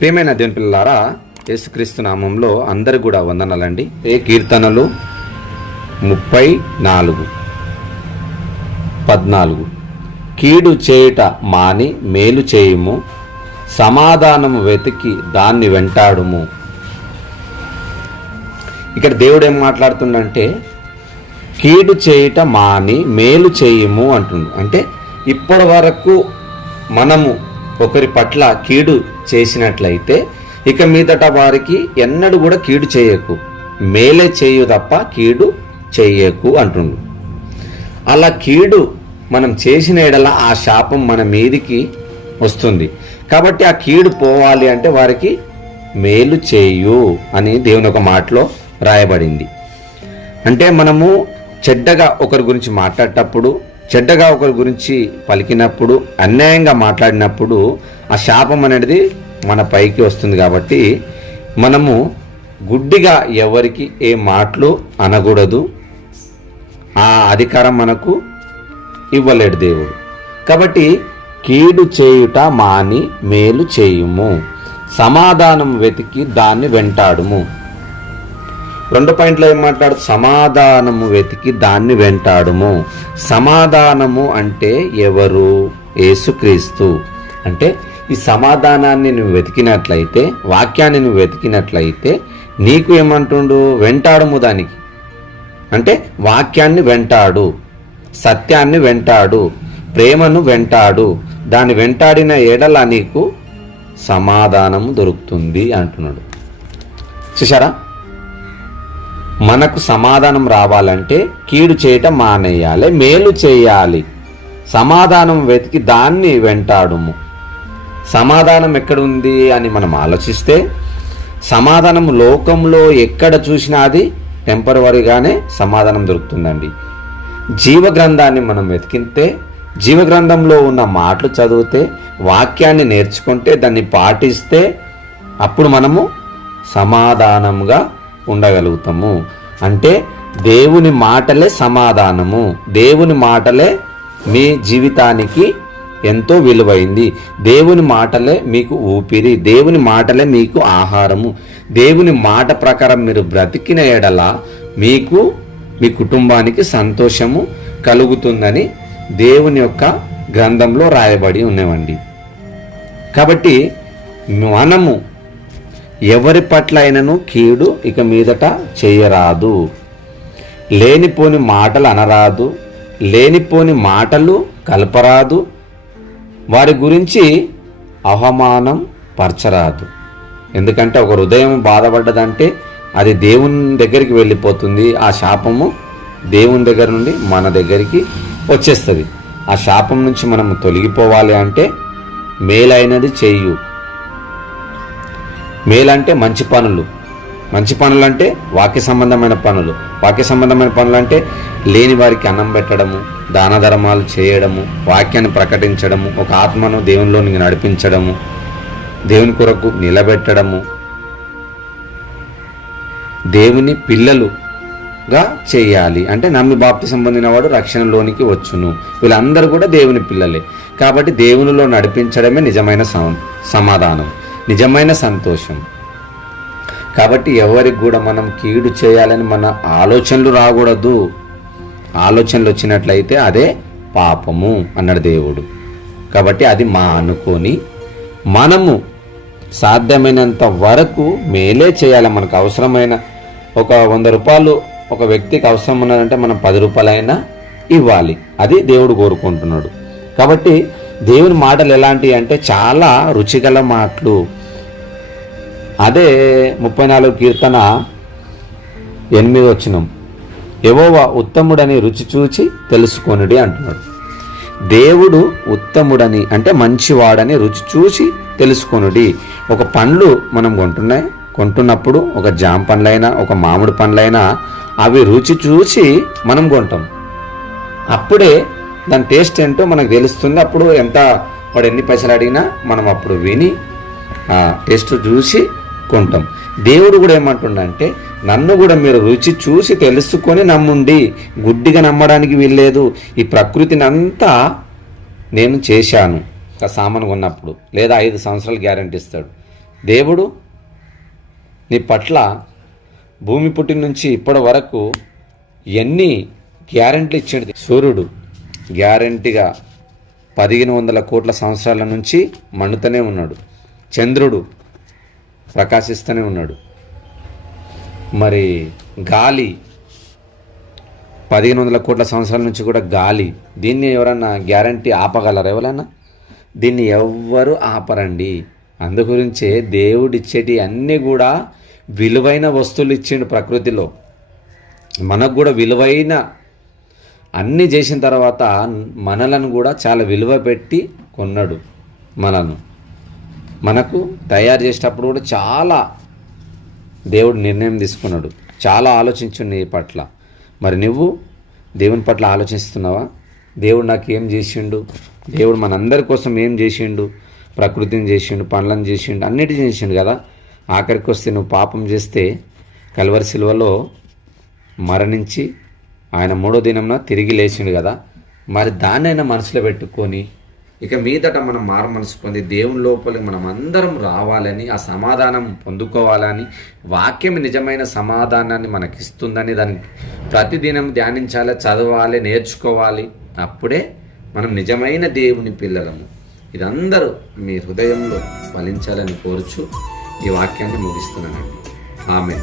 ప్రియమైన దేవుని పిల్లలారా యేసుక్రీస్తు నామంలో అందరు కూడా వందనాలండి. ఏ కీర్తనలు? ముప్పై నాలుగు. పద్నాలుగు. కీడు చేయుట మాని మేలు చేయుము సమాధానము వెతికి దాన్ని వెంటాడుము. ఇక్కడ దేవుడు ఏం మాట్లాడుతుండంటే కీడు చేయుట మాని మేలు చేయుము అంటుండు. అంటే ఇప్పటి వరకు మనము ఒకరి పట్ల కీడు చేసినట్లయితే ఇక మీదట వారికి ఎన్నడూ కూడా కీడు చేయకు. మేలే చేయు తప్ప కీడు చేయకు అంటుండు. అలా కీడు మనం చేసిన ఎడల ఆ శాపం మన మీదికి వస్తుంది. కాబట్టి ఆ కీడు పోవాలి అంటే వారికి మేలు చేయు అని దేవుని ఒక మాటలో రాయబడింది. అంటే మనము చెడ్డగా ఒకరి గురించి మాట్లాడేటప్పుడు చెడ్డగా ఒకరి గురించి పలికినప్పుడు అన్యాయంగా మాట్లాడినప్పుడు ఆ శాపం అనేది మన పైకి వస్తుంది కాబట్టి మనము గుడ్డిగా ఎవరికి ఏ మాటలు అనకూడదు. ఆ అధికారం మనకు ఇవ్వలేడు దేవుడు. కాబట్టి కీడు చేయుట మాని మేలు చేయుము. సమాధానం వెతికి దాన్ని వెంటాడుము. రెండు పాయింట్లో ఏం మాట్లాడు సమాధానము వెతికి దాన్ని వెంటాడుము. సమాధానము అంటే ఎవరు? యేసుక్రీస్తు. అంటే ఈ సమాధానాన్ని నువ్వు వెతికినట్లయితే వాక్యాన్ని నువ్వు వెతికినట్లయితే నీకు ఏమంటుండు? వెంటాడుము దానికి. అంటే వాక్యాన్ని వెంటాడు. సత్యాన్ని వెంటాడు. ప్రేమను వెంటాడు. దాన్ని వెంటాడిన ఎడల నీకు సమాధానము దొరుకుతుంది అంటున్నాడు. చూసారా మనకు సమాధానం రావాలంటే కీడు చేయటం మానేయాలి మేలు చేయాలి. సమాధానం వెతికి దాన్ని వెంటాడుము. సమాధానం ఎక్కడ ఉంది అని మనం ఆలోచిస్తే సమాధానం లోకంలో ఎక్కడ చూసినా అది టెంపరవరీగానే సమాధానం దొరుకుతుందండి. జీవగ్రంథాన్ని మనం వెతికితే జీవగ్రంథంలో ఉన్న మాటలు చదివితే వాక్యాన్ని నేర్చుకుంటే దాన్ని పాటిస్తే అప్పుడు మనము సమాధానంగా ఉండగలుగుతాము. అంటే దేవుని మాటలే సమాధానము. దేవుని మాటలే మీ జీవితానికి ఎంతో విలువైంది. దేవుని మాటలే మీకు ఊపిరి. దేవుని మాటలే మీకు ఆహారము. దేవుని మాట ప్రకారం మీరు బ్రతికిన ఎడల మీకు మీ కుటుంబానికి సంతోషము కలుగుతుందని దేవుని యొక్క గ్రంథంలో రాయబడి ఉన్నవండి. కాబట్టి మనము ఎవరి పట్ల అయినను కీడు ఇక మీదట చేయరాదు. లేనిపోని మాటలు అనరాదు. లేనిపోని మాటలు కలపరాదు. వారి గురించి అవమానం పరచరాదు. ఎందుకంటే ఒక హృదయం బాధపడ్డదంటే అది దేవుని దగ్గరికి వెళ్ళిపోతుంది. ఆ శాపము దేవుని దగ్గర నుండి మన దగ్గరికి వచ్చేస్తుంది. ఆ శాపం నుంచి మనం తొలగిపోవాలి అంటే మేలైనది చెయ్యు మేలంటే మంచి పనులు. మంచి పనులు అంటే వాక్య సంబంధమైన పనులు. వాక్య సంబంధమైన పనులు అంటే లేని వారికి అన్నం పెట్టడము దాన ధర్మాలు చేయడము వాక్యాన్ని ప్రకటించడము ఒక ఆత్మను దేవునిలోనికి నడిపించడము దేవుని కొరకు నిలబెట్టడము. దేవుని పిల్లలుగా చేయాలి. అంటే నమ్మి బాప్తి సంబంధించిన వాడు రక్షణలోనికి వచ్చును. వీళ్ళందరూ కూడా దేవుని పిల్లలే. కాబట్టి దేవునిలో నడిపించడమే నిజమైన సమాధానం. నిజమైన సంతోషం. కాబట్టి ఎవరికి కూడా మనం కీడు చేయాలని మన ఆలోచనలు రాకూడదు. ఆలోచనలు వచ్చినట్లయితే అదే పాపము అన్నాడు దేవుడు. కాబట్టి అది మా అనుకొని మనము సాధ్యమైనంత వరకు మేలే చేయాలి. మనకు అవసరమైన ఒక వంద రూపాయలు ఒక వ్యక్తికి అవసరం ఉన్నదంటే మనం పది రూపాయలైనా ఇవ్వాలి. అది దేవుడు కోరుకుంటున్నాడు. కాబట్టి దేవుని మాటలు ఎలాంటివి అంటే చాలా రుచిగల మాటలు. అదే ముప్పై నాలుగు కీర్తన ఎనిమిది వచ్చినం ఎవోవా ఉత్తముడని రుచి చూచి తెలుసుకొనుడి అంటున్నాడు. దేవుడు ఉత్తముడని అంటే మంచివాడని రుచి చూసి తెలుసుకొనుడి. ఒక పండ్లు మనం కొంటున్నాయి. కొంటున్నప్పుడు ఒక జామ పండ్లైనా ఒక మామిడి పండ్లైనా అవి రుచి చూసి మనం కొంటాం. అప్పుడే దాని టేస్ట్ ఏంటో మనకు తెలుస్తుంది. అప్పుడు ఎంత వాడు ఎన్ని పైసలు అడిగినా మనం అప్పుడు విని టేస్ట్ చూసి కొంటాం దేవుడు కూడా ఏమంటుండంటే నన్ను కూడా మీరు రుచి చూసి తెలుసుకొని నమ్ముండి గుడ్డిగా నమ్మడానికి వీల్లేదు. ఈ ప్రకృతిని అంతా నేను చేశాను. ఒక సామాను కొన్నప్పుడు లేదా ఐదు సంవత్సరాలు గ్యారంటీ ఇస్తాడు. దేవుడు నీ పట్ల భూమి పుట్టిన నుంచి ఇప్పటి వరకు ఎన్ని గ్యారెంటీలు ఇచ్చాడు సూర్యుడు గ్యారంటీగా పదిహేను వందల కోట్ల సంవత్సరాల నుంచి మండుతూనే ఉన్నాడు. చంద్రుడు ప్రకాశిస్తూనే ఉన్నాడు. మరి గాలి పదిహేను వందల కోట్ల సంవత్సరాల నుంచి కూడా గాలి దీన్ని ఎవరన్నా గ్యారంటీ ఆపగలరా ఎవరన్నా దీన్ని ఎవ్వరు ఆపరండి. అందు గురించే దేవుడిచ్చేటి అన్నీ కూడా విలువైన వస్తువులు ఇచ్చిండు ప్రకృతిలో. మనకు కూడా విలువైన అన్నీ చేసిన తర్వాత మనలను కూడా చాలా విలువ పెట్టి కొన్నాడు మనను మనకు తయారు చేసేటప్పుడు కూడా చాలా దేవుడు నిర్ణయం తీసుకున్నాడు. చాలా ఆలోచించు నీ పట్ల. మరి నువ్వు దేవుని పట్ల ఆలోచిస్తున్నావా? దేవుడు నాకు ఏం చేసిండు? దేవుడు మనందరి కోసం ఏం చేసిండు? ప్రకృతిని చేసిండు పనులను చేసిండు అన్నిటి చేసిండు కదా? ఆఖరికి వస్తే నువ్వు పాపం చేస్తే కల్వరి సిలువలో మరణించి ఆయన మూడో దినంన తిరిగి లేచిండు కదా? మరి దాన్నైనా మనసులో పెట్టుకొని ఇక మీదట మనం మారు మనసు పొంది దేవుని లోపలికి మనం అందరం రావాలని ఆ సమాధానం పొందుకోవాలని వాక్యం నిజమైన సమాధానాన్ని మనకి ఇస్తుందని దానికి ప్రతిదినం ధ్యానించాలి చదవాలి నేర్చుకోవాలి. అప్పుడే మనం నిజమైన దేవుని పిల్లలము. ఇదందరూ మీ హృదయంలో ఫలించాలని కోరుచు ఈ వాక్యాన్ని ముగిస్తున్నానండి. ఆమె